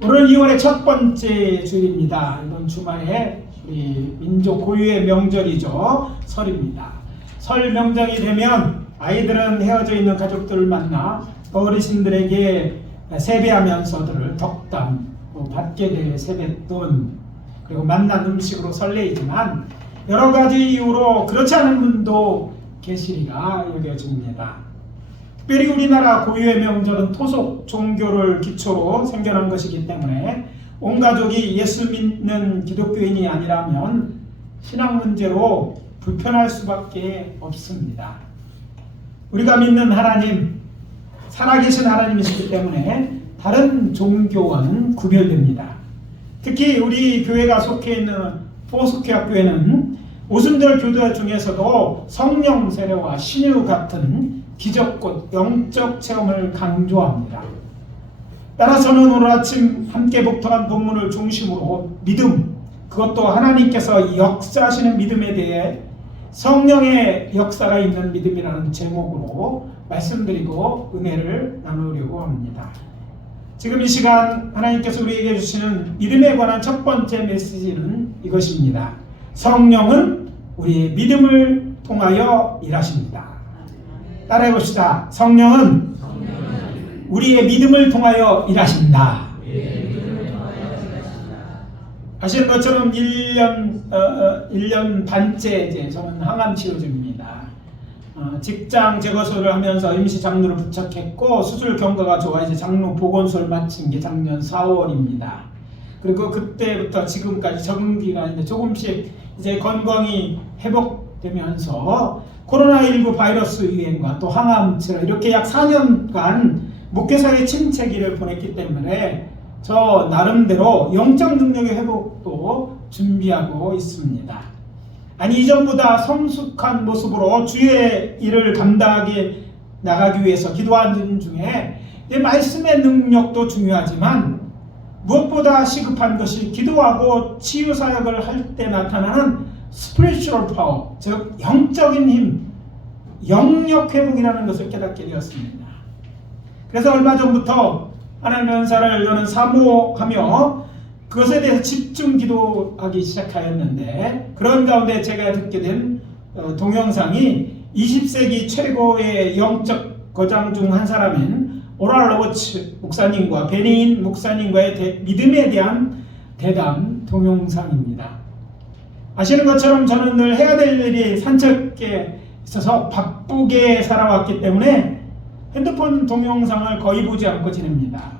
오늘 2월의 첫 번째 주일입니다. 이번 주말에 우리 민족 고유의 명절이죠. 설입니다. 설 명절이 되면 아이들은 헤어져 있는 가족들을 만나 어르신들에게 세배하면서들 덕담, 받게 될 세뱃돈, 그리고 만난 음식으로 설레이지만 여러 가지 이유로 그렇지 않은 분도 계시리라 여겨집니다. 특별히 우리나라 고유의 명절은 토속 종교를 기초로 생겨난 것이기 때문에 온 가족이 예수 믿는 기독교인이 아니라면 신앙 문제로 불편할 수밖에 없습니다. 우리가 믿는 하나님, 살아계신 하나님이시기 때문에 다른 종교와는 구별됩니다. 특히 우리 교회가 속해 있는 포스교학교회는 오순절 교도 중에서도 성령 세례와 신유 같은 기적곧 영적 체험을 강조합니다. 따라서는 오늘 아침 함께 복독한 본문을 중심으로 믿음, 그것도 하나님께서 역사하시는 믿음에 대해 성령의 역사가 있는 믿음이라는 제목으로 말씀드리고 은혜를 나누려고 합니다. 지금 이 시간 하나님께서 우리에게 주시는 믿음에 관한 첫 번째 메시지는 이것입니다. 성령은 우리의 믿음을 통하여 일하십니다. 따라해 봅시다. 성령은 우리의 믿음을 통하여 일하신다. 아시는 것처럼 1년 반째 이제 저는 항암 치료 중입니다. 직장 재거소를 하면서 임시 장로를 부착했고 수술 경과가 좋아 이제 장로 보건소를 마친 게 작년 4월입니다. 그리고 그때부터 지금까지 적응 기간인데 조금씩 이제 건강이 회복되면서 코로나19 바이러스 유행과 또 항암 치료 이렇게 약 4년간 목회사의 침체기를 보냈기 때문에 저 나름대로 영적 능력의 회복도 준비하고 있습니다. 아니 이전보다 성숙한 모습으로 주의 일을 감당하게 나가기 위해서 기도하는 중에 말씀의 능력도 중요하지만 무엇보다 시급한 것이 기도하고 치유 사역을 할 때 나타나는 spiritual power, 즉 영적인 힘, 영역 회복이라는 것을 깨닫게 되었습니다. 그래서 얼마 전부터 하나님의 은사를 저는 사모하며 그것에 대해서 집중 기도하기 시작하였는데 그런 가운데 제가 듣게 된 동영상이 20세기 최고의 영적 거장 중 한 사람인 오랄 로버츠 목사님과 베니인 목사님과의 믿음에 대한 대담 동영상입니다. 아시는 것처럼 저는 늘 해야 될 일이 산책에 있어서 바쁘게 살아왔기 때문에 핸드폰 동영상을 거의 보지 않고 지냅니다.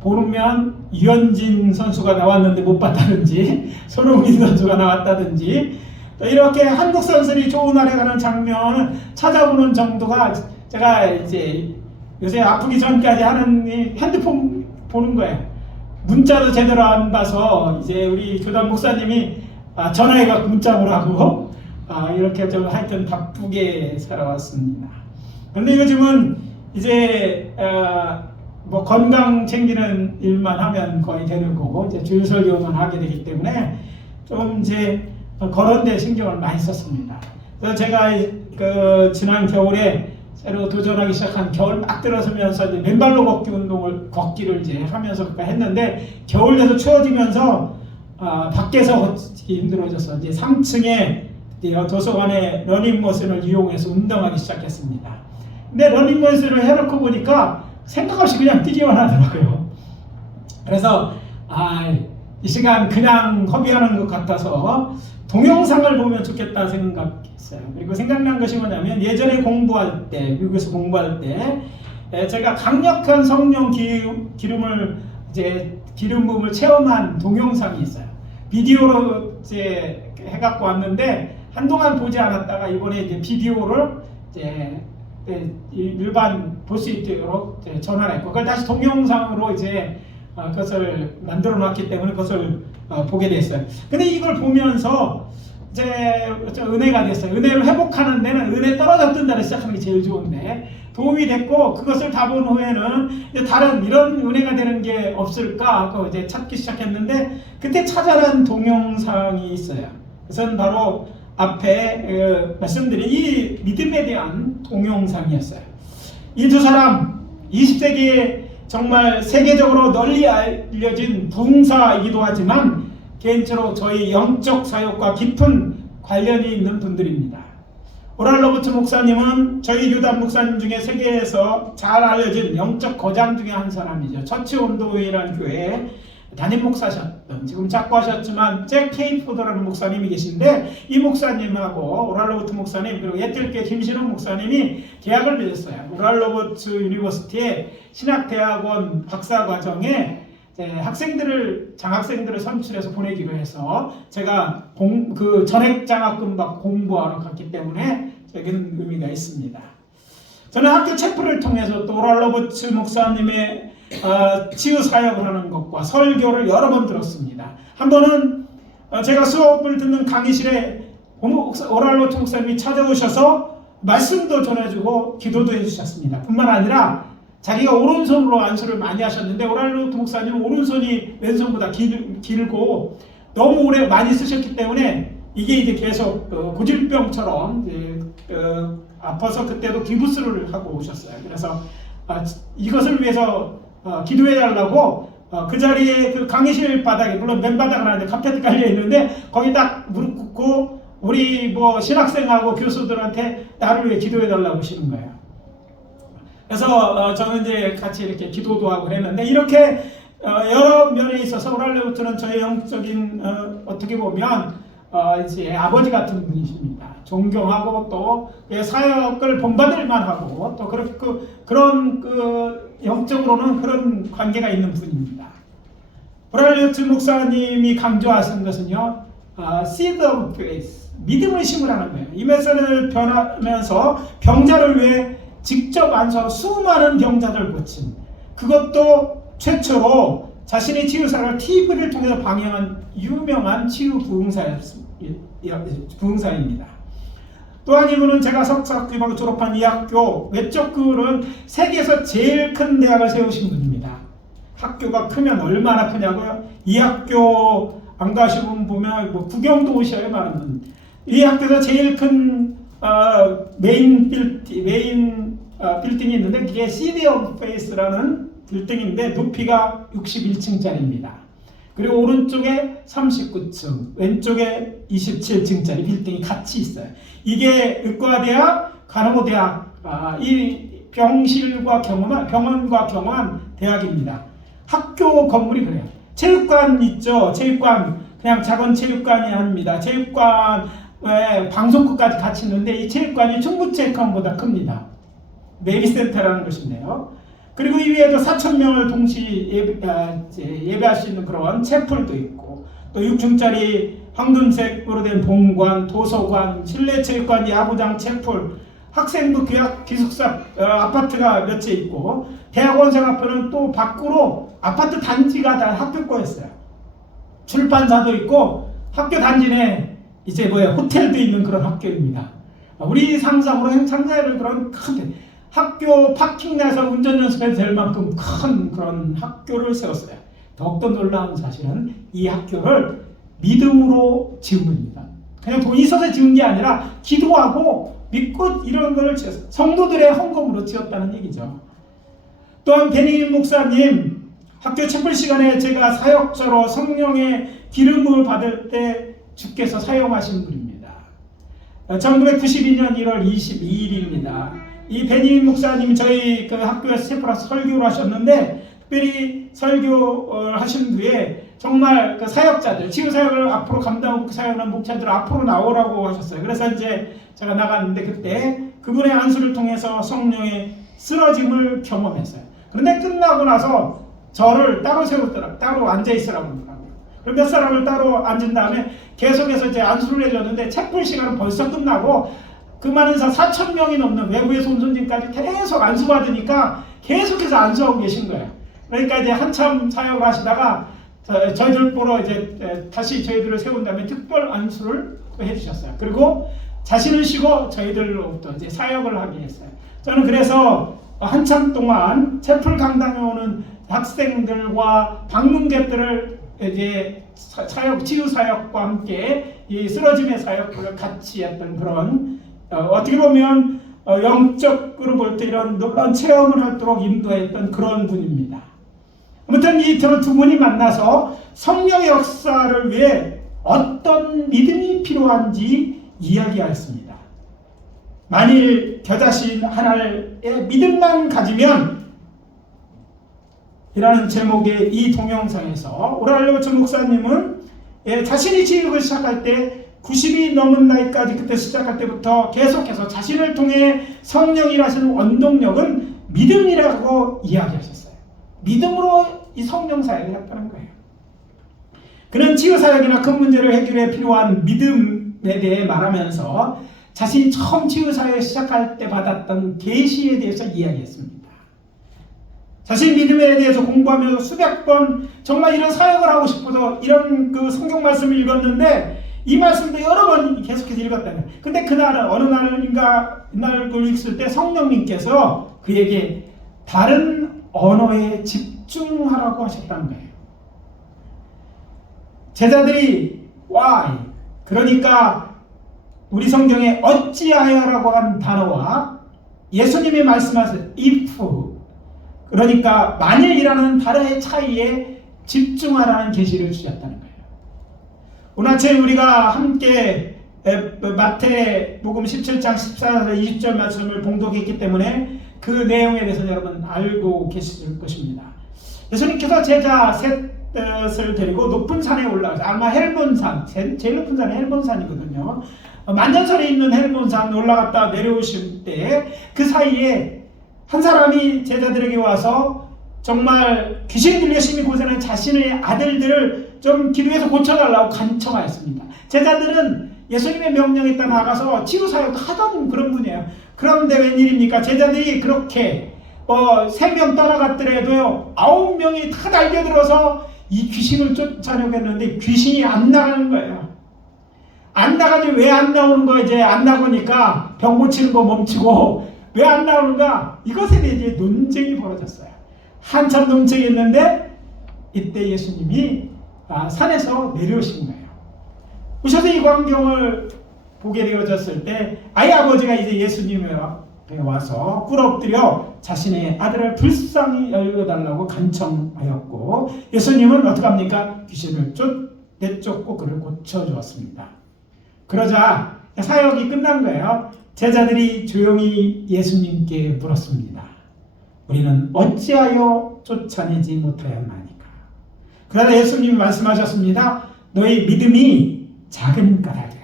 보면 유현진 선수가 나왔는데 못 봤다든지 손흥민 선수가 나왔다든지 또 이렇게 한국 선수들이 좋은 날에 가는 장면을 찾아보는 정도가 제가 이제 요새 아프기 전까지 하는 핸드폰 보는 거예요. 문자도 제대로 안 봐서 이제 우리 교단 목사님이 전화해갖고 문자 보라고 이렇게 좀 하여튼 바쁘게 살아왔습니다. 근데 요즘은 이제 뭐 건강 챙기는 일만 하면 거의 되는 거고 이제 주일 설교만 하게 되기 때문에 좀 이제 그런 데 신경을 많이 썼습니다. 그래서 제가 그 지난 겨울에 새로 도전하기 시작한 겨울 막 들어서면서 이제 맨발로 걷기를 이제 하면서 했는데 겨울 돼서 추워지면서 밖에서 걷기 힘들어져서 이제 3층에 도서관에 러닝머신을 이용해서 운동하기 시작했습니다. 근데 러닝머신을 해놓고 보니까 생각 없이 그냥 뛰기만 하더라고요. 그래서 이 시간 그냥 허비하는 것 같아서 동영상을 보면 좋겠다 생각했어요. 그리고 생각난 것이 뭐냐면 예전에 공부할 때 미국에서 공부할 때 제가 강력한 성령 기름을 이제 기름 부음을 체험한 동영상이 있어요. 비디오로 이제 해갖고 왔는데 한동안 보지 않았다가 이번에 이제 비디오를 이제 일반 볼 수 있도록 전환을 했고 그걸 다시 동영상으로 이제 그것을 만들어 놨기 때문에 그것을 보게 됐어요. 근데 이걸 보면서 이제 좀 은혜가 됐어요. 은혜를 회복하는 데는 은혜 떨어졌던 데를 시작하는 게 제일 좋은데 도움이 됐고 그것을 다 본 후에는 이제 다른 이런 은혜가 되는 게 없을까 하고 이제 찾기 시작했는데 그때 찾아낸 동영상이 있어요. 그것은 바로 앞에 말씀드린 이 믿음에 대한 동영상이었어요. 이 두 사람 20세기에 정말 세계적으로 널리 알려진 부흥사이기도 하지만 개인적으로 저희 영적 사역과 깊은 관련이 있는 분들입니다. 오랄 로버트 목사님은 저희 유단 목사님 중에 세계에서 잘 알려진 영적 거장 중에 한 사람이죠. 처치 온도회라는 교회에 담임 목사셨던, 지금 작고하셨지만 잭 케이포더라는 목사님이 계신데, 이 목사님하고 오랄 로버트 목사님 그리고 옛들교회 김신호 목사님이 계약을 맺었어요. 오랄 로버트 유니버시티의 신학대학원 박사과정에 장학생들을 선출해서 보내기로 해서 제가 그 전액 장학금 받고 공부하러 갔기 때문에 저에게는 의미가 있습니다. 저는 학교 체플을 통해서 또 오랄 로버트 목사님의 치유 사역을 하는 것과 설교를 여러 번 들었습니다. 한 번은 제가 수업을 듣는 강의실에 오랄 로버트 목사님이 찾아오셔서 말씀도 전해주고 기도도 해주셨습니다. 뿐만 아니라 자기가 오른손으로 안수를 많이 하셨는데 오랄 로버트 목사님은 오른손이 왼손보다 길고 너무 오래 많이 쓰셨기 때문에 이게 이제 계속 고질병처럼 아파서 그때도 기부스를 하고 오셨어요. 그래서 이것을 위해서 기도해달라고 그 자리에 그 강의실 바닥에, 물론 맨바닥은 아닌데 카페트 깔려 있는데 거기 딱 무릎 꿇고 우리 뭐 신학생하고 교수들한테 나를 위해 기도해달라고 하시는 거예요. 그래서 저는 이제 같이 이렇게 기도도 하고 그랬는데, 이렇게 여러 면에 있어서 오랄 로버트는 저의 영적인 어떻게 보면 이제 아버지 같은 분이십니다. 존경하고 또 사역을 본받을 만하고 또 그런 영적으로는 그런 관계가 있는 분입니다. 오랄 로버트 목사님이 강조하신 것은요, seed of faith, 믿음을 심으라는 거예요. 이 메시지를 변하면서 병자를 위해 직접 안수하고 수많은 병자들 고침, 그것도 최초로 자신의 치유사를 TV를 통해서 방영한 유명한 치유 부흥사입니다. 또한 이분은 제가 석사학위를 졸업한 이 학교 외적 글은 세계에서 제일 큰 대학을 세우신 분입니다. 학교가 크면 얼마나 크냐고요? 이 학교 안 가시면 보면 뭐 구경도 오셔야 많은 분. 이 학교에서 제일 큰 메인 빌딩이 있는데 그게 City of Faith라는 빌딩인데 높이가 61층짜리입니다. 그리고 오른쪽에 39층, 왼쪽에 27층짜리 빌딩이 같이 있어요. 이게 의과대학, 간호대학, 이 병원과 경험한 대학입니다. 학교 건물이 그래요. 체육관 있죠? 체육관, 그냥 작은 체육관이 아닙니다. 체육관에 방송국까지 같이 있는데 이 체육관이 충북체육관보다 큽니다. 네비센터라는 것인데요. 그리고 이외에도 4,000명을 동시 예배할 수 있는 그런 채플도 있고, 또 6층짜리 황금색으로 된 본관, 도서관, 실내체육관, 야구장, 채플, 학생부 기숙사 아파트가 몇 채 있고, 대학원생 앞에는 또 밖으로 아파트 단지가 다 학교 거였어요. 출판사도 있고 학교 단지 내 이제 호텔도 있는 그런 학교입니다. 우리 상상으로 상상하는 그런 큰 학교 파킹 내에서 운전 연습해도 될 만큼 큰 그런 학교를 세웠어요. 더욱더 놀라운 사실은 이 학교를 믿음으로 지은 겁니다. 그냥 돈이 있어서 지은 게 아니라 기도하고 믿고 이런 걸 지었어요. 성도들의 헌금으로 지었다는 얘기죠. 또한 베니 목사님 학교 채플 시간에 제가 사역자로 성령의 기름을 받을 때 주께서 사용하신 분입니다. 1992년 1월 22일입니다. 이 베니 목사님이 저희 그 학교에서 채플 설교를 하셨는데, 특별히 설교를 하신 뒤에 정말 그 사역자들, 치유 사역을 앞으로 감당하고 사역하는 목사들 앞으로 나오라고 하셨어요. 그래서 이제 제가 나갔는데 그때 그분의 안수를 통해서 성령의 쓰러짐을 경험했어요. 그런데 끝나고 나서 저를 따로 세웠더라고요. 따로 앉아있으라고 그러더라고요. 그럼 몇 사람을 따로 앉은 다음에 계속해서 이제 안수를 해줬는데 채플 시간은 벌써 끝나고 그 많은 4,000명이 넘는 외부에서 온 손님까지 계속 안수받으니까 계속해서 안수하고 계신 거예요. 그러니까 이제 한참 사역을 하시다가 저희들 보러 이제 다시 저희들을 세운 다음에 특별 안수를 해주셨어요. 그리고 자신을 쉬고 저희들로부터 이제 사역을 하게 했어요. 저는 그래서 한참 동안 채플 강당에 오는 학생들과 방문객들을 이제 치유 사역과 함께 이 쓰러짐의 사역을 같이 했던 그런 어떻게 보면 영적으로 볼 때 이런 놀라운 체험을 하도록 인도했던 그런 분입니다. 아무튼 이 두 분이 만나서 성령의 역사를 위해 어떤 믿음이 필요한지 이야기하였습니다. 만일 겨자신 하나의 믿음만 가지면, 이라는 제목의 이 동영상에서 오랄로츠 목사님은 자신이 지역을 시작할 때 90이 넘은 나이까지, 그때 시작할 때부터 계속해서 자신을 통해 성령이 하시는 원동력은 믿음이라고 이야기하셨어요. 믿음으로 이 성령 사역을 했다는 거예요. 그는 치유 사역이나 큰 문제를 해결해 필요한 믿음에 대해 말하면서 자신이 처음 치유 사역을 시작할 때 받았던 계시에 대해서 이야기했습니다. 자신 믿음에 대해서 공부하면서 수백 번 정말 이런 사역을 하고 싶어서 이런 그 성경 말씀을 읽었는데, 이 말씀도 여러 번 계속해서 읽었다는. 근데 그날은 어느 날인가 날 그걸 읽을 때 성령님께서 그에게 다른 언어에 집중하라고 하셨다는 거예요. 제자들이 why, 그러니까 우리 성경에 어찌하여라고 한 단어와 예수님이 말씀하신 if, 그러니까 만일이라는 단어의 차이에 집중하라는 계시를 주셨다는 거예요. 오늘 아침 우리가 함께 마태복음 17장 14절 20절 말씀을 봉독했기 때문에 그 내용에 대해서 여러분 알고 계실 것입니다. 예수님께서 제자 셋을 데리고 높은 산에 올라가서, 아마 헬몬산, 제일 높은 산이 헬몬산이거든요. 만년설에 있는 헬몬산 올라갔다 내려오실 때 그 사이에 한 사람이 제자들에게 와서 정말 귀신 들려 심히 고생하는 자신의 아들들을 좀 기도해서 고쳐달라고 간청하였습니다. 제자들은 예수님의 명령에 따라 나가서 치유사역 하던 그런 분이에요. 그런데 웬일입니까? 제자들이 그렇게 3명 따라갔더라도요 9명이 다 달려들어서 이 귀신을 쫓아내려고 했는데 귀신이 안 나가는 거예요. 안 나가지. 왜 안 나오는 거? 이제 안 나가니까 병 고치는 거 멈추고, 왜 안 나오는가? 이것에 대해 이제 논쟁이 벌어졌어요. 한참 논쟁했는데 이때 예수님이 산에서 내려오신 거예요. 오셔서 이 광경을 보게 되어졌을 때 아이 아버지가 이제 예수님에 와서 꿇어엎드려 자신의 아들을 불쌍히 여겨달라고 간청하였고, 예수님은 어떻게 합니까? 귀신을 내쫓고 그를 고쳐주었습니다. 그러자 사역이 끝난 거예요. 제자들이 조용히 예수님께 물었습니다. 우리는 어찌하여 쫓아내지 못하였나니까? 그러나 예수님이 말씀하셨습니다. 너희 믿음이 작은 까닭이라.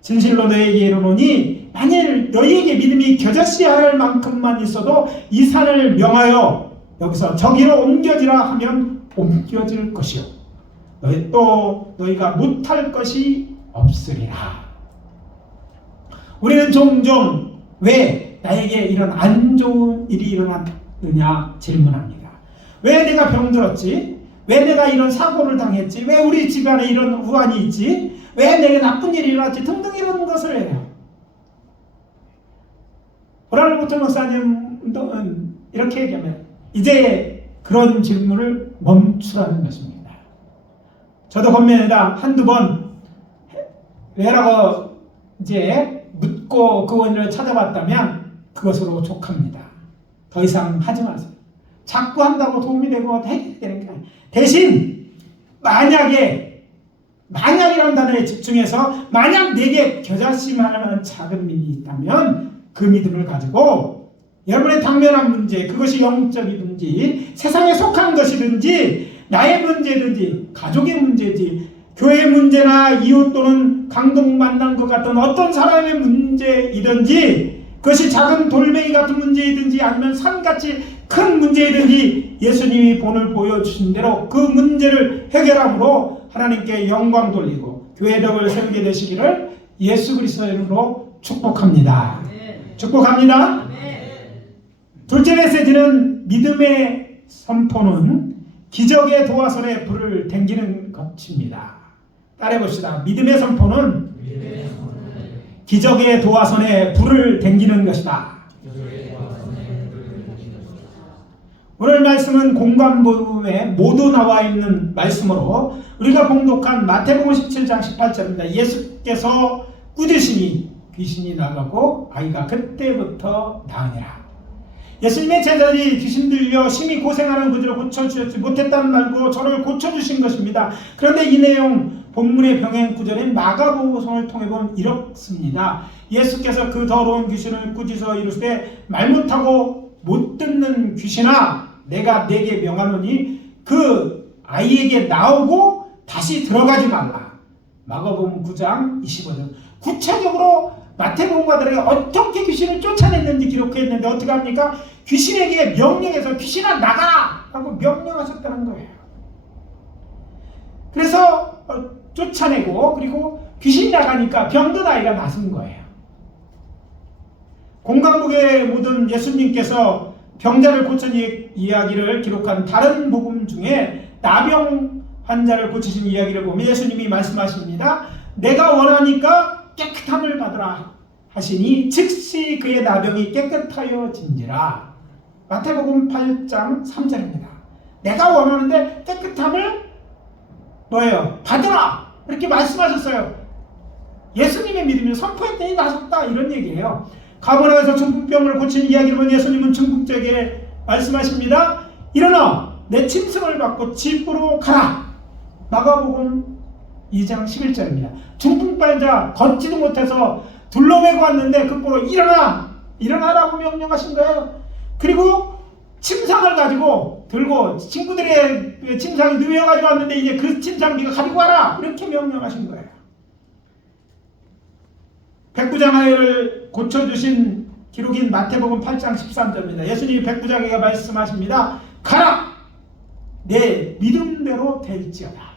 진실로 너희에게 이르노니 만일 너희에게 믿음이 겨자씨 할 만큼만 있어도 이 산을 명하여 여기서 저기로 옮겨지라 하면 옮겨질 것이요 너희가 못할 것이 없으리라. 우리는 종종 왜 나에게 이런 안 좋은 일이 일어났느냐 질문합니다. 왜 내가 병들었지? 왜 내가 이런 사고를 당했지? 왜 우리 집안에 이런 우환이 있지? 왜 내게 나쁜 일이 일어났지? 등등 이런 것을 해요. 오랄로트 목사님은 이렇게 얘기하면 이제 그런 질문을 멈추라는 것입니다. 저도 건면에다 한두 번 왜라고 이제 묻고 그 원인을 찾아봤다면 그것으로 족합니다. 더 이상 하지 마세요. 자꾸 한다고 도움이 되고 해결이 되는 거예요. 대신 만약이라는 단어에 집중해서 만약 내게 겨자씨만한 작은 믿음이 있다면 그 믿음을 가지고 여러분의 당면한 문제, 그것이 영적이든지 세상에 속한 것이든지 나의 문제든지 가족의 문제지 교회 문제나 이웃 또는 강동 만난 것 같은 어떤 사람의 문제이든지 그것이 작은 돌멩이 같은 문제이든지 아니면 산같이 큰 문제이든지 예수님이 본을 보여주신 대로 그 문제를 해결함으로 하나님께 영광 돌리고 교회 덕을 세우게 되시기를 예수 그리스도의 이름으로 축복합니다. 축복합니다. 둘째 메시지는 믿음의 선포는 기적의 도화선에 불을 댕기는 것입니다. 따라해봅시다. 믿음의 선포는 기적의 도화선에 불을 댕기는 것이다. 오늘 말씀은 공관복음에 모두 나와 있는 말씀으로 우리가 봉독한 마태복음 17장 18절입니다. 예수께서 꾸짖으시니 귀신이 나가고 아이가 그때부터 나으니라. 예수님의 제자들이 귀신 들려 심히 고생하는 그들을 고쳐주셨지 못했다는 말고 저를 고쳐주신 것입니다. 그런데 이 내용 본문의 병행 구절인 마가복음을 통해 보면 이렇습니다. 예수께서 그 더러운 귀신을 꾸짖어 이르시되 말 못하고 못 듣는 귀신아 내가 네게 명하노니 그 아이에게 나오고 다시 들어가지 말라. 마가복음 9장 25절. 구체적으로 마태복음가들에게 어떻게 귀신을 쫓아냈는지 기록했는데 어떻게 합니까? 귀신에게 명령해서 귀신아 나가라 하고 명령하셨다는 거예요. 그래서 쫓아내고 그리고 귀신이 나가니까 병든 아이가 낫은 거예요. 공강복에 묻은 예수님께서 병자를 고친 이야기를 기록한 다른 복음 중에 나병 환자를 고치신 이야기를 보면 예수님이 말씀하십니다. 내가 원하니까 깨끗함을 받으라 하시니 즉시 그의 나병이 깨끗하여진지라. 마태복음 8장 3절입니다. 내가 원하는데 깨끗함을 뭐예요? 받으라 이렇게 말씀하셨어요. 예수님의 믿음을 선포했더니 나섰다 이런 얘기예요. 가버나에서 중풍병을 고친 이야기를 보면 예수님은 중풍자에게 말씀하십니다. 일어나 내 침승을 받고 집으로 가라. 마가복음 2장 11절입니다. 중풍병자 걷지도 못해서 둘러매고 왔는데 그보로 일어나라고 명령하신 거예요. 그리고 침상을 가지고 들고 친구들의 침상이 누워가지고 왔는데 이제 그 침상 네가 가지고 와라 이렇게 명령하신 거예요. 백부장 아이를 고쳐주신 기록인 마태복음 8장 13절입니다. 예수님이 백부장에게 말씀하십니다. 가라! 내 믿음대로 될지어다.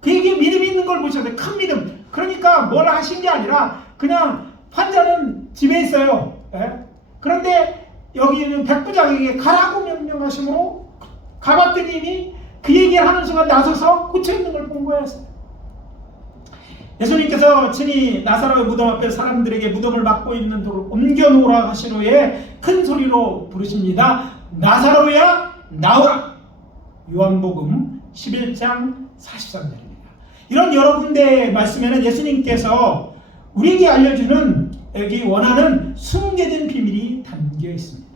그에게 믿음이 있는 걸 보셨어요. 큰 믿음. 그러니까 뭘 하신 게 아니라 그냥 환자는 집에 있어요. 예? 그런데 여기는 백부장에게 가라고 명령하심으로 가봤더니 그 얘기를 하는 순간 나서서 고쳐있는 걸 본 거예요. 예수님께서 친히 나사로의 무덤 앞에 사람들에게 무덤을 막고 있는 돌을 옮겨놓으라 하신 후에 큰 소리로 부르십니다. 나사로야 나오라. 요한복음 11장 43절입니다. 이런 여러 군데의 말씀에는 예수님께서 우리에게 알려주는 여기 원하는 숨겨진 비밀이 담겨 있습니다.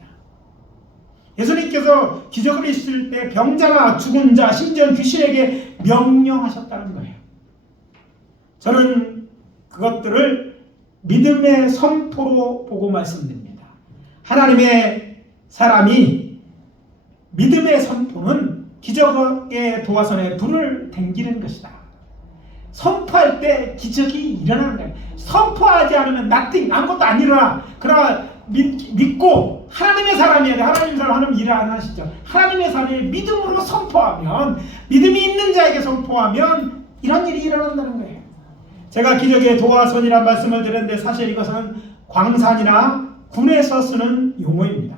예수님께서 기적을 있을 때 병자나 죽은 자 심지어 귀신에게 명령하셨다는 거예요. 저는 그것들을 믿음의 선포로 보고 말씀드립니다. 하나님의 사람이 믿음의 선포는 기적의 도화선에 불을 댕기는 것이다. 선포할 때 기적이 일어나는 거예요. 선포하지 않으면 nothing, 아무것도 안 일어나. 그러나 믿고 하나님의 사람이어야 돼. 하나님의 사람 하나님 일을 안 하시죠. 하나님의 사람이 믿음으로 선포하면, 믿음이 있는 자에게 선포하면 이런 일이 일어난다는 거예요. 제가 기적의 도화선이라는 말씀을 드렸는데 사실 이것은 광산이나 군에서 쓰는 용어입니다.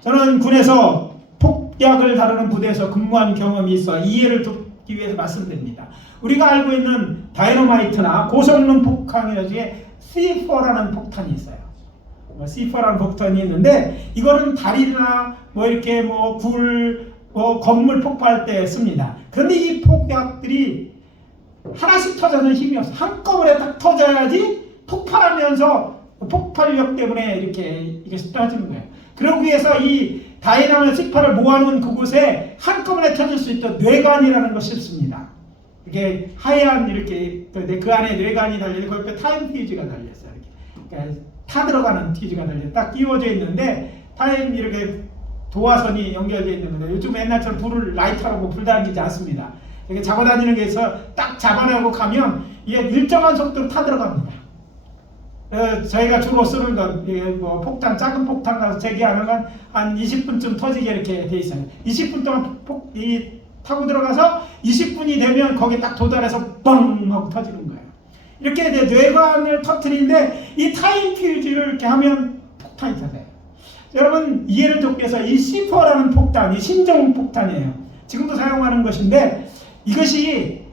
저는 군에서 폭약을 다루는 부대에서 근무한 경험이 있어 이해를 돕기 위해서 말씀드립니다. 우리가 알고 있는 다이너마이트나 고성능 폭탄 중에 C4라는 폭탄이 있어요. C4라는 폭탄이 있는데 이거는 다리나 이렇게 건물 폭파할 때 씁니다. 그런데 이 폭약들이 하나씩 터져서 힘이 없어. 한꺼번에 딱 터져야지 폭발하면서 폭발력 때문에 이렇게 떨어지는 거예요. 그러기 위해서 이 다이나마이트 C4를 모아놓은 그곳에 한꺼번에 터질 수 있도록 뇌관이라는 것이 있습니다. 이게 하얀 이렇게 그 안에 뇌관이 달려있고 그 옆에 타임 퓨즈가 달렸어요. 이렇게 그러니까 타 들어가는 퓨즈가 딱 끼워져 있는데 타임 이렇게 도화선이 연결되어 있는 건데 요즘 옛날처럼 불을 라이터라고 불당기지 않습니다. 이렇게 잡아다니는 게 있어 딱 잡아내고 가면 이게 일정한 속도로 타 들어갑니다. 저희가 주로 쓰는 건 폭탄, 작은 폭탄 가서 제기하는 건 한 20분쯤 터지게 이렇게 돼 있어요. 20분 동안 타고 들어가서 20분이 되면 거기에 딱 도달해서 뻥 하고 터지는 거예요. 이렇게 뇌관을 터뜨리는데 이 타임 퓨즈를 이렇게 하면 폭탄이 터져요. 여러분 이해를 돕기 위해서 이 C4라는 폭탄이 신종 폭탄이에요. 지금도 사용하는 것인데 이것이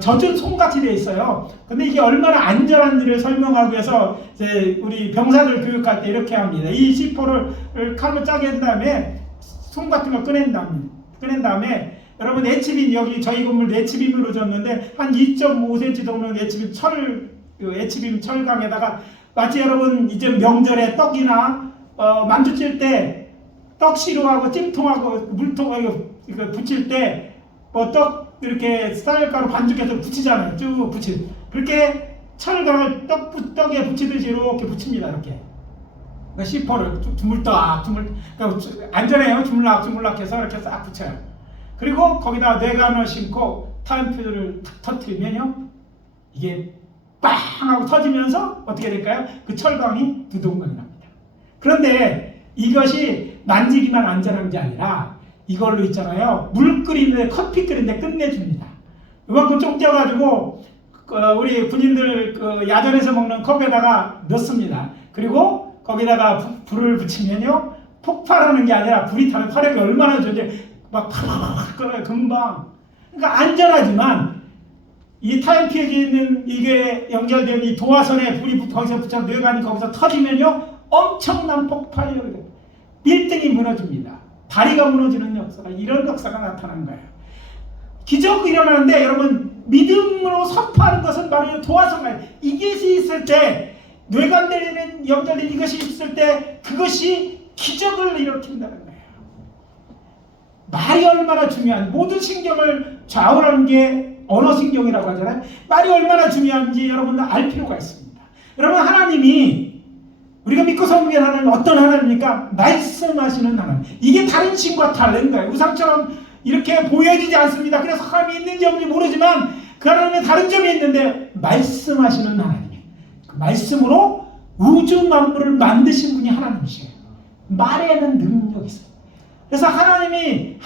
젖은 솜같이 되어 있어요. 근데 이게 얼마나 안전한지를 설명하기 위해서 이제 우리 병사들 교육할 때 이렇게 합니다. 이 C4를 칼로 짜게 한 다음에 솜 같은 거 꺼낸 다음에 여러분 HB 여기 저희 건물 HBM으로 줬는데 한 2.5cm 정도 HB 철을 HBM 철강에다가 마치 여러분 이제 명절에 떡이나 만두 찔 때 떡시루하고 찜통하고 물통하고 이거 붙일 때 뭐 떡 이렇게 쌀가루 반죽해서 붙이잖아요. 쭉 붙이. 그렇게 철강을 떡에 붙이듯이 이렇게 붙입니다. 이렇게. 그러니까 시퍼를 주물떡 그러니까 안전해요. 주물락 해서 이렇게 싹 붙여요. 그리고 거기다 뇌관을 심고 타임퓨즈를 탁 터뜨리면요, 이게 빵 하고 터지면서 어떻게 될까요? 그 철강이 두동강이 납니다. 그런데 이것이 만지기만 안전한 게 아니라 이걸로 있잖아요, 물 끓이는데 커피 끓이는데 끝내줍니다. 이만큼 좀 쪄가지고 우리 군인들 야전에서 먹는 컵에다가 넣습니다. 그리고 거기다가 불을 붙이면요, 폭발하는 게 아니라 불이 타는 화력이 얼마나 좋은지 막 팍팍 끓어요. 금방. 그러니까 안전하지만 이 타임퓨즈에 있는 이게 연결된 이 도화선에 불이 거기서 붙여 뇌관이 거기서 터지면요, 엄청난 폭발력이 됩니다. 빌딩이 무너집니다. 다리가 무너지는 역사가, 이런 역사가 나타난 거예요. 기적이 일어나는데 여러분, 믿음으로 선포하는 것은 바로 도화선가요. 이것이 있을 때, 뇌관들에는 연결된 이것이 있을 때 그것이 기적을 일으킨다는 거예요. 말이 얼마나 중요한, 모든 신경을 좌우하는 게 언어신경이라고 하잖아요. 말이 얼마나 중요한지 여러분들 알 필요가 있습니다. 여러분, 하나님이, 우리가 믿고 섬기는 하나님은 어떤 하나님입니까? 말씀하시는 하나님. 이게 다른 신과 다른 거예요. 우상처럼 이렇게 보여지지 않습니다. 그래서 하나님이 있는지 없는지 모르지만 그 하나님의 다른 점이 있는데, 말씀하시는 하나님이에요. 그 말씀으로 우주 만물을 만드신 분이 하나님이시에요. 말에는 능력이 있어요. 그래서 하나님의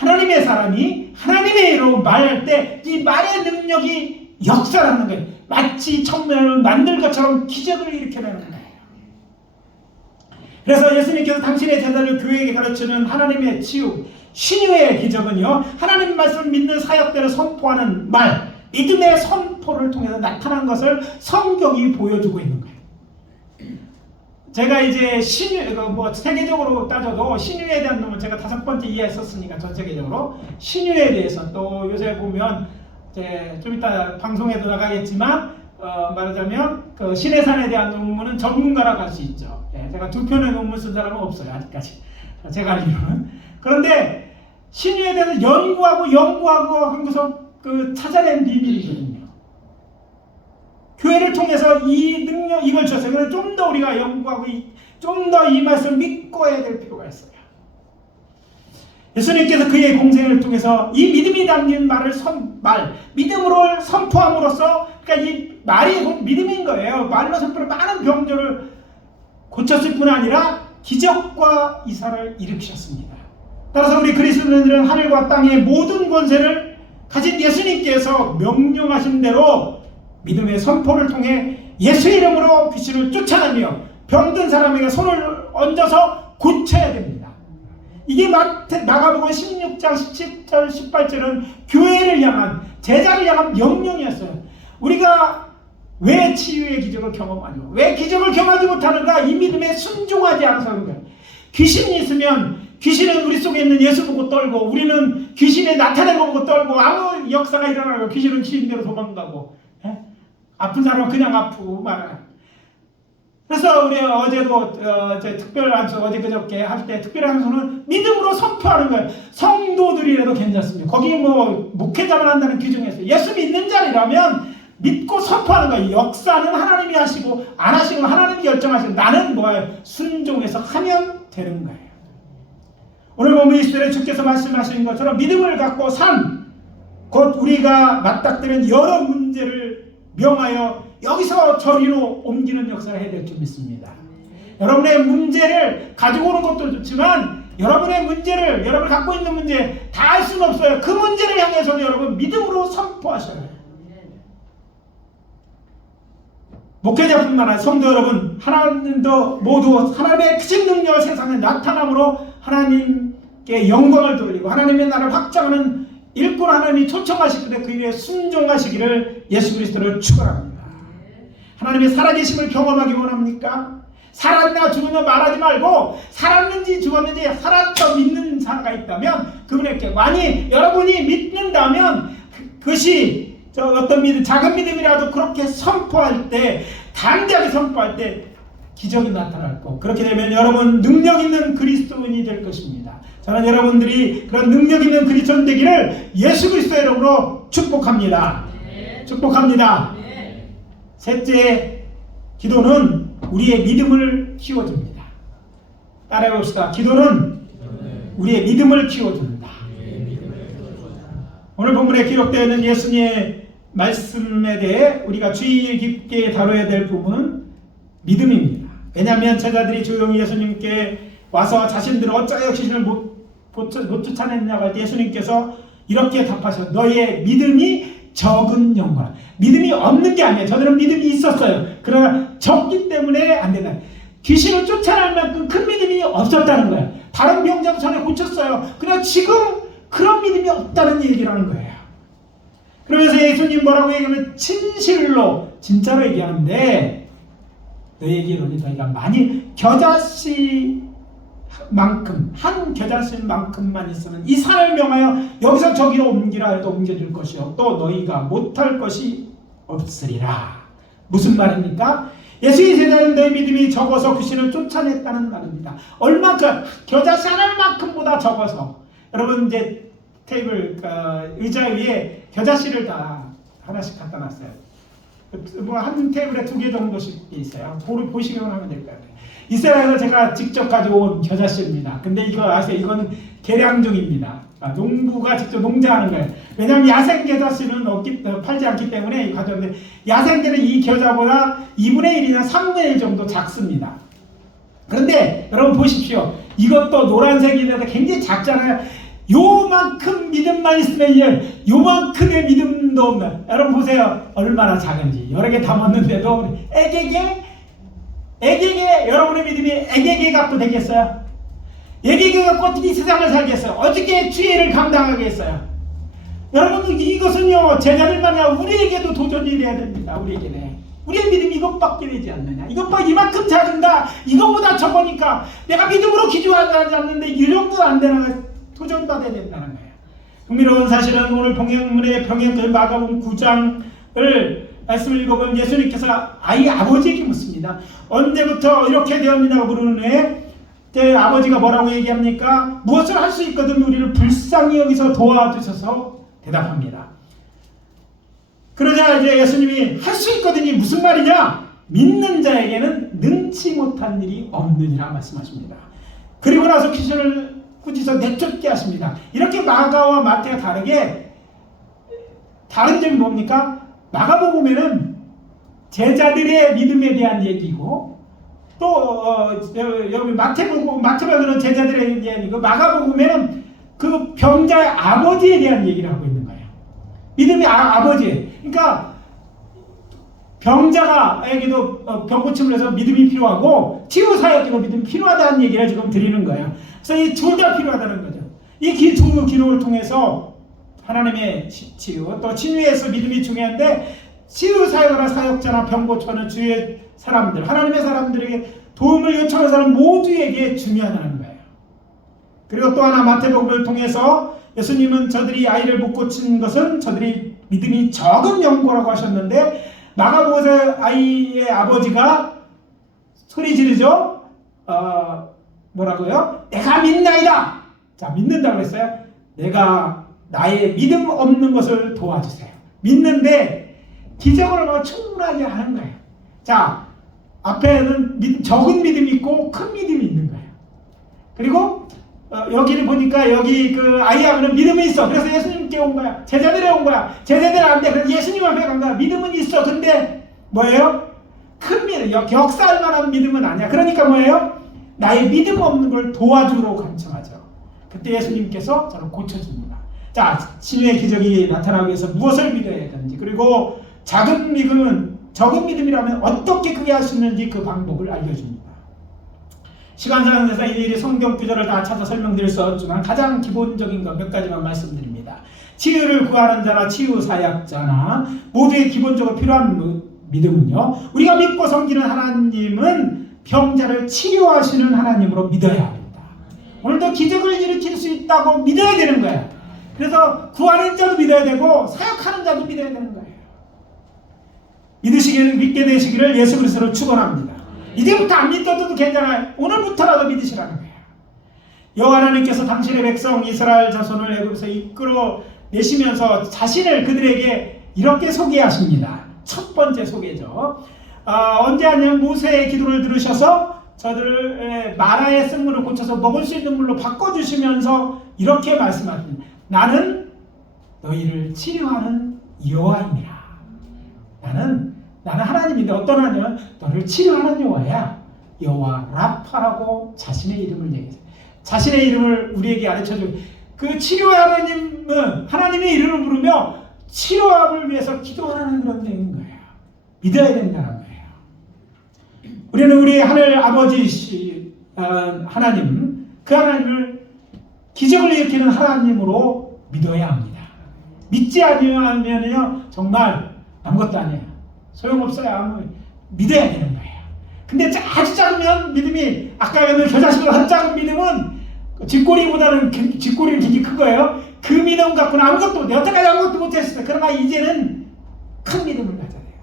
사람이 하나님의 이로 말할 때 이 말의 능력이 역사하는 거예요. 마치 천면을 만들 것처럼 기적을 일으켜내는 거예요. 그래서 예수님께서 당신의 제자를 교회에게 가르치는 하나님의 치유, 신유의 기적은요, 하나님 말씀을 믿는 사역들을 선포하는 말, 믿음의 선포를 통해서 나타난 것을 성경이 보여주고 있는 거예요. 제가 이제 세계적으로 따져도 신유에 대한 놈은 제가 5번째 이해했었으니까, 전 세계적으로 신유에 대해서, 또 요새 보면 이제 좀 이따 방송에도 나가겠지만 말하자면 그 신해산에 대한 논문은 전문가라고 할 수 있죠. 제가 2편의 논문 쓴 사람은 없어요, 아직까지. 제가 알기로는. 그런데 신유에 대해서 연구하고 하면서 찾아낸 비밀이거든요. 교회를 통해서 이 능력, 이걸 줬어요. 그래서 좀 더 우리가 연구하고 좀 더 이 말씀을 믿고 해야 될 필요가 있어요. 예수님께서 그의 공생을 통해서 이 믿음이 담긴 믿음으로 선포함으로써, 그러니까 이 말이 믿음인 거예요. 말로 선포로 많은 병들을 고쳤을 뿐 아니라 기적과 이사를 일으키셨습니다. 따라서 우리 그리스도인들은 하늘과 땅의 모든 권세를 가진 예수님께서 명령하신 대로 믿음의 선포를 통해 예수 이름으로 귀신을 쫓아내며 병든 사람에게 손을 얹어서 고쳐야 됩니다. 이게 마가복음 16장 17절 18절은 교회를 향한, 제자를 향한 명령이었어요. 우리가 왜 치유의 기적을 경험하죠? 왜 기적을 경험하지 못하는가? 이 믿음에 순종하지 않아서 그런 거예요. 귀신이 있으면 귀신은 우리 속에 있는 예수 보고 떨고, 우리는 귀신이 나타낸 거 보고 떨고, 아무 역사가 일어나고 귀신은 귀신대로 도망가고, 아픈 사람은 그냥 아프고 말아요. 그래서 우리 어제도 특별 안수, 어제 그저께 할 때 특별 안수는 믿음으로 선포하는 거예요. 성도들이라도 괜찮습니다. 거기 목회자만 한다는 규정이 있어요. 예수 믿는 자리라면 믿고 선포하는 거예요. 역사는 하나님이 하시고 안 하시고 하나님이 결정하시고, 나는 뭐예요? 순종해서 하면 되는 거예요. 오늘 보면 이스라엘 주께서 말씀하시는 것처럼 믿음을 갖고 곧 우리가 맞닥뜨린 여러 문제를 명하여 여기서 저리로 옮기는 역사를 해야 될 줄 믿습니다. 여러분의 문제를 가지고 오는 것도 좋지만, 여러분이 갖고 있는 문제 다 알 수는 없어요. 그 문제를 향해서는 여러분 믿음으로 선포하셔야 해요. 목회자뿐만 아니라 성도 여러분, 하나님도 모두 하나님의 크신 능력을 세상에 나타남으로 하나님께 영광을 돌리고 하나님의 나라를 확장하는 일꾼 하나님이 초청하시는데 그 일에 순종하시기를 예수 그리스도를 축원합니다. 하나님의 살아계심을 경험하기 원합니까? 살았나 죽었나 말하지 말고, 살았는지 죽었는지 살았다 믿는 자가 있다면 그분에게, 만약 여러분이 믿는다면 그것이 저 어떤 믿음, 작은 믿음이라도 그렇게 선포할 때, 담대하게 선포할 때 기적이 나타날 거. 그렇게 되면 여러분 능력 있는 그리스도인이 될 것입니다. 저는 여러분들이 그런 능력 있는 그리스도인 되기를 예수 그리스도의 이름으로 축복합니다. 축복합니다. 셋째, 기도는 우리의 믿음을 키워줍니다. 따라해 봅시다. 기도는 우리의 믿음을 키워줍니다. 오늘 본문에 기록되어 있는 예수님의 말씀에 대해 우리가 주의 깊게 다뤄야 될 부분은 믿음입니다. 왜냐하면 제자들이 조용히 예수님께 와서 자신들은 어찌하여 귀신을 못 쫓아냈냐고 할 때 예수님께서 이렇게 답하셨어요. 너의 믿음이 적은 영광. 믿음이 없는 게 아니에요. 저들은 믿음이 있었어요. 그러나 적기 때문에 안 된다. 귀신을 쫓아낼 만큼 큰 믿음이 없었다는 거예요. 다른 병자도 전에 고쳤어요. 그러나 지금 그런 믿음이 없다는 얘기를 하는 거예요. 그러면서 예수님 뭐라고 얘기하면 진실로 진짜로 얘기하는데 너희에게는 너희가 많이 겨자씨만큼 한 겨자씨만큼만 있으면 이 산을 명하여 여기서 저기로 옮기라 해도 옮겨줄 것이요 또 너희가 못할 것이 없으리라. 무슨 말입니까? 예수의 제자는 너희 믿음이 적어서 귀신을 쫓아냈다는 말입니다. 얼마큼 겨자씨 하나만큼보다 적어서 여러분 이제 테이블 의자 위에 겨자씨를 다 하나씩 갖다 놨어요. 뭐 한 테이블에 2개 정도씩 있어요. 보시면 하면 될 것 같아요. 이스라엘에서 제가 직접 가져온 겨자씨입니다. 근데 이거 아세요? 이거는 계량종입니다. 농부가 직접 농장하는 거예요. 왜냐하면 야생 겨자씨는 팔지 않기 때문에 가져왔는데 야생들은 이 겨자보다 2분의 1이나 3분의 1 정도 작습니다. 그런데 여러분 보십시오. 이것도 노란색이라서 굉장히 작잖아요. 요만큼 믿음만 있으면 요만큼의 믿음도 없는. 여러분 보세요. 얼마나 작은지. 여러 개 담았는데도 애게게 여러분의 믿음이 애게게 갖고 되겠어요? 애게게 갖고 어떻게 이 세상을 살겠어요? 어떻게 죄를 감당하겠어요? 여러분 이것은요 제자들만이 아니라 우리에게도 도전이 돼야 됩니다. 우리에게는. 우리의 믿음이 이것밖에 되지 않느냐. 이것봐 이만큼 작은가. 이거보다 적으니까 내가 믿음으로 기도하지 않는데 이 정도 안 되나. 도전받아야 된다는 거예요. 흥미로운 사실은 오늘 본문의 병행 마가복음 9장을 말씀을 읽어보면 예수님께서 아이 아버지에게 묻습니다. 언제부터 이렇게 되었느냐고 물으는 후에 아버지가 뭐라고 얘기합니까? 무엇을 할 수 있거든 우리를 불쌍히 여기서 도와주셔서 대답합니다. 그러자 이제 예수님이 할 수 있거든이 무슨 말이냐? 믿는 자에게는 능치 못한 일이 없느니라 말씀하십니다. 그리고 나서 귀신을 꾸짖어 내쫓게 하십니다. 이렇게 마가와 마태가 다르게 다른 점이 뭡니까? 마가복음에는 제자들의 믿음에 대한 얘기고 또 여기 마태복음은 제자들에 대한 얘기고 마가복음에는 그 병자의 아버지에 대한 얘기를 하고 있는 거예요. 믿음의 아버지. 그러니까 병자가에게도 병 고침을 해서 믿음이 필요하고 치유사역에도 믿음이 필요하다는 얘기를 지금 드리는 거예요. 그래서 이 둘 다 필요하다는 거죠. 이 두 기록을 통해서 하나님의 치유, 또 치유에서 믿음이 중요한데 치유사역이나 사역자나 병 고쳐는 주의 사람들, 하나님의 사람들에게 도움을 요청하는 사람 모두에게 중요하다는 거예요. 그리고 또 하나 마태복음을 통해서 예수님은 저들이 아이를 못 고친 것은 저들이 믿음이 적은 영고라고 하셨는데 마가복음에서 아이의 아버지가 소리 지르죠. 뭐라고요? 내가 믿나이다. 자, 믿는다고 했어요. 내가 나의 믿음 없는 것을 도와주세요. 믿는데 기적을 뭐 충분하지 않은 거예요. 자, 앞에는 적은 믿음이 있고 큰 믿음이 있는 거예요. 그리고 여기를 보니까 여기 그 아이하고는 믿음이 있어. 그래서 예수님께 온 거야. 제자들에 온 거야. 제자들 안 돼. 그래서 예수님 앞에 간 거야. 믿음은 있어. 근데 뭐예요? 큰 믿음, 역사할 만한 믿음은 아니야. 그러니까 뭐예요? 나의 믿음 없는 걸 도와주러 간청하죠. 그때 예수님께서 저를 고쳐줍니다. 자, 치유의 기적이 나타나기 위해서 무엇을 믿어야 되는지, 그리고 적은 믿음이라면 어떻게 그게 할 수 있는지 그 방법을 알려줍니다. 시간상 내서 일일이 성경 구절을 다 찾아 설명드릴 수 없지만 가장 기본적인 것 몇 가지만 말씀드립니다. 치유를 구하는 자나 치유 사역자나 모두의 기본적으로 필요한 믿음은요, 우리가 믿고 섬기는 하나님은 병자를 치료하시는 하나님으로 믿어야 합니다. 오늘도 기적을 일으킬 수 있다고 믿어야 되는 거야. 그래서 구하는 자도 믿어야 되고 사역하는 자도 믿어야 되는 거예요. 믿게 되시기를 예수 그리스도로 축원합니다. 이제부터 안 믿어도 괜찮아요. 오늘부터라도 믿으시라는 거예요. 여호와 하나님께서 당신의 백성 이스라엘 자손을 애굽에서 이끌어 내시면서 자신을 그들에게 이렇게 소개하십니다. 첫 번째 소개죠. 언제 하냐면 모세의 기도를 들으셔서 저들을 마라의 쓴물을 고쳐서 먹을 수 있는 물로 바꿔주시면서 이렇게 말씀하십니다. 나는 너희를 치료하는 여호와입니다. 나는 하나님인데 어떤 하나님은 너를 치료하는 여호와야. 여호와 라파라고 자신의 이름을 얘기해요. 자신의 이름을 우리에게 가르쳐주고 그 치료하는 하나님의 이름을 부르며 치료함을 위해서 기도하는 그런 내용인 거예요. 믿어야 된다는 거예요. 우리는 우리 하늘 아버지 하나님, 그 하나님을 기적을 일으키는 하나님으로 믿어야 합니다. 믿지 않으면요 정말 아무것도 아니에요. 소용없어요. 믿어야 되는 거예요. 근데 아주 작으면 믿음이 아까 겨자씨보다 한 작은 믿음은 쥐꼬리보다는 쥐꼬리는 되게 큰 거예요. 그 믿음 갖고는 아무것도 못해. 여태까지 아무것도 못했어요. 그러나 이제는 큰 믿음을 가져야 돼요.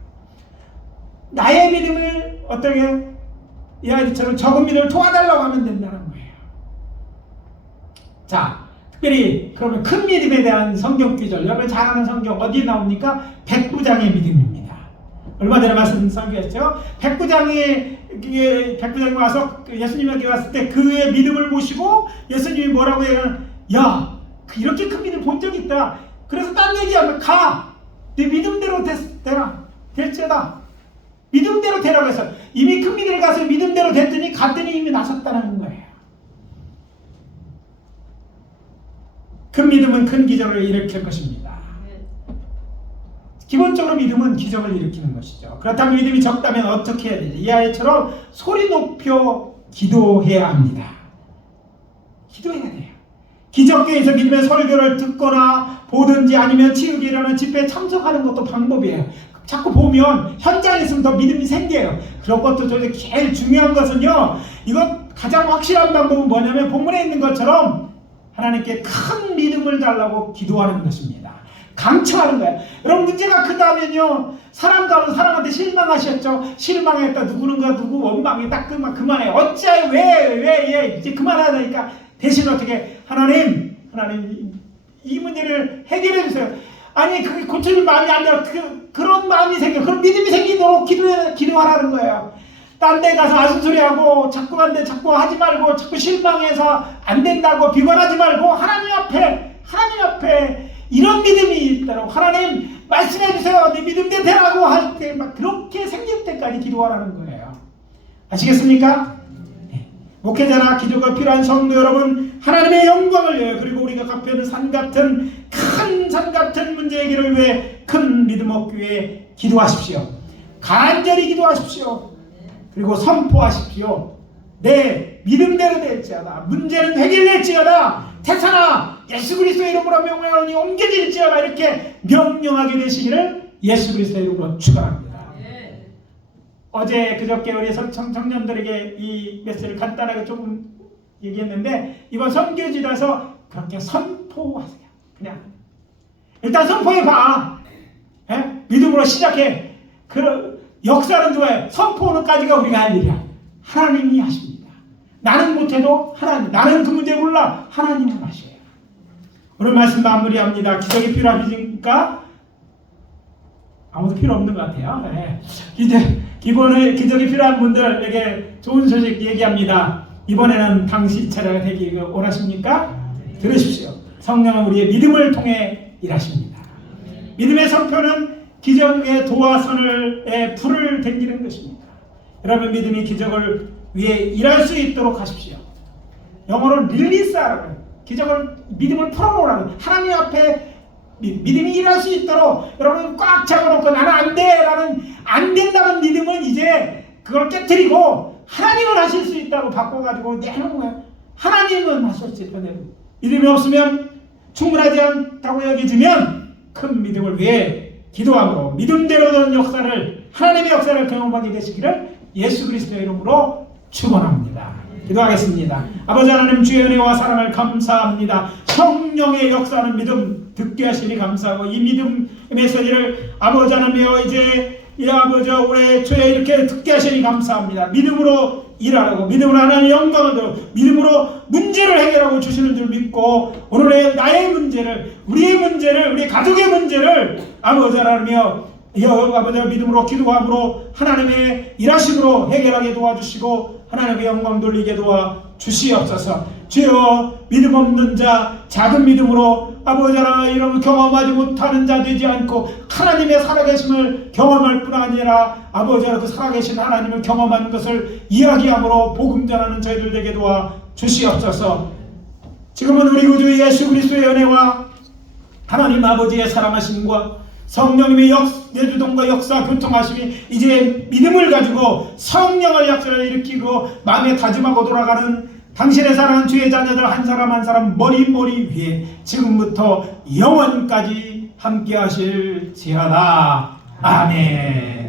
나의 믿음을 어떻게 이 아이들처럼 적은 믿음을 도와달라고 하면 된다는 거예요. 자, 특별히 그러면 큰 믿음에 대한 성경 구절, 여러분 잘 아는 성경 어디에 나옵니까? 백부장의 믿음입니다. 얼마 전에 말씀드렸죠. 백부장이 와서 예수님에게 왔을 때 그의 믿음을 보시고 예수님이 뭐라고 해요? 야, 이렇게 큰 믿음 본 적 있다. 그래서 딴 얘기하면 가. 네 믿음대로 되라. 될지어다. 믿음대로 되라고 해서 이미 큰 믿음을 가서 믿음대로 갔더니 이미 나섰다는 거예요. 큰 믿음은 큰 기적을 일으킬 것입니다. 기본적으로 믿음은 기적을 일으키는 것이죠. 그렇다면 믿음이 적다면 어떻게 해야 되지? 이 아이처럼 소리 높여 기도해야 합니다. 기도해야 돼요. 기적교에서 믿음의 설교를 듣거나 보든지 아니면 치유기 일어나는 집회에 참석하는 것도 방법이에요. 자꾸 보면 현장에 있으면 더 믿음이 생겨요. 그런 것도 제일 중요한 것은요. 이거 가장 확실한 방법은 뭐냐면 본문에 있는 것처럼 하나님께 큰 믿음을 달라고 기도하는 것입니다. 강처하는 거예요. 여러분 문제가 크다면요. 사람한테 실망하셨죠. 실망했다. 누구는가 누구 원망이 딱 그만해. 어찌하여 왜 이제 그만하다니까 대신 어떻게 하나님 이 문제를 해결해 주세요. 아니 그게 고쳐질 마음이 아니라 그런 마음이 생겨. 그런 믿음이 생기도록 기도하라는 거예요. 딴 데 가서 아순소리하고 자꾸 하지 말고 자꾸 실망해서 안 된다고 비관하지 말고 하나님 앞에 이런 믿음이 있다고 하나님 말씀해 주세요. 내 믿음대로 되라고 할 때 막 그렇게 생길 때까지 기도하라는 거예요. 아시겠습니까? 네. 목회자나 기도가 필요한 성도 여러분 하나님의 영광을 위해 그리고 우리가 갚여있는 큰 산 같은 문제 해결을 위해 큰 믿음 얻기 위해 기도하십시오. 간절히 기도하십시오. 그리고 선포하십시오. 내 믿음대로 될지어다. 문제는 해결될지어다. 태산아 예수 그리스도의 이름으로 명령하니 옮겨질지어다. 이렇게 명령하게 되시기를 예수 그리스도의 이름으로 축원합니다. 어제 그저께 우리 청년들에게 이 메시지를 간단하게 조금 얘기했는데 이번 선교지라서 그렇게 선포하세요. 그냥 일단 선포해봐. 믿음으로 시작해. 역사는 누가요? 선포는까지가 우리가 할 일이야. 하나님이 하십니다. 나는 못해도 하나님. 나는 그 문제 몰라. 하나님은 하셔요. 오늘 말씀 마무리합니다. 기적이 필요하십니까? 아무도 필요 없는 것 같아요. 네. 기적이 필요한 분들에게 좋은 소식 얘기합니다. 이번에는 당신 차례가 되기 원하십니까? 들으십시오. 성령은 우리의 믿음을 통해 일하십니다. 믿음의 선포는 기적의 도화선의 불을 댕기는 것입니다. 여러분 믿음이 기적을 위해 일할 수 있도록 하십시오. 영어로 릴리스하라고 기적을 믿음을 풀어놓으라고 하나님 앞에 믿음이 일할 수 있도록 여러분 꽉 잡아놓고 나는 안 돼 라는 안 된다는 믿음은 이제 그걸 깨뜨리고 하나님은 하실 수 있다고 바꿔가지고 내놓은 거예요. 하나님은 하실 수 있다. 믿음이 없으면 충분하지 않다고 여기지면 큰 믿음을 위해 기도함으로 믿음대로 된 역사를 하나님의 역사를 경험하게 되시기를 예수 그리스도의 이름으로 축원합니다. 기도하겠습니다. 아버지 하나님, 주의 은혜와 사랑을 감사합니다. 성령의 역사하는 믿음 듣게 하시니 감사하고, 이 믿음의 소리를 아버지 하나님이여 이제 이 아버지 우리 주에 이렇게 듣게 하시니 감사합니다. 믿음으로 일하라고, 믿음으로 하나님의 영광을 들어 믿음으로 문제를 해결하고 주시는 줄 믿고, 오늘의 나의 문제를, 우리의 문제를, 우리 가족의 문제를 아버지 하나님이여 아버지 믿음으로 기도함으로 하나님의 일하심으로 해결하게 도와주시고 하나님의 영광 돌리게 도와주시옵소서. 주여, 믿음 없는 자, 작은 믿음으로 아버지 하나님 이런 경험하지 못하는 자 되지 않고 하나님의 살아계심을 경험할 뿐 아니라 아버지 하나님 그 살아계신 하나님을 경험하는 것을 이야기함으로 복음 전하는 저희들 되게 도와주시옵소서. 지금은 우리 구주 예수 그리스도의 은혜와 하나님 아버지의 사랑하심과 성령님의 내주동과 역사 교통하심이 이제 믿음을 가지고 성령을 약속을 일으키고 마음에 다짐하고 돌아가는 당신의 사랑하는 주의 자녀들 한 사람 한 사람 머리 위에 지금부터 영원까지 함께 하실지어다. 아멘.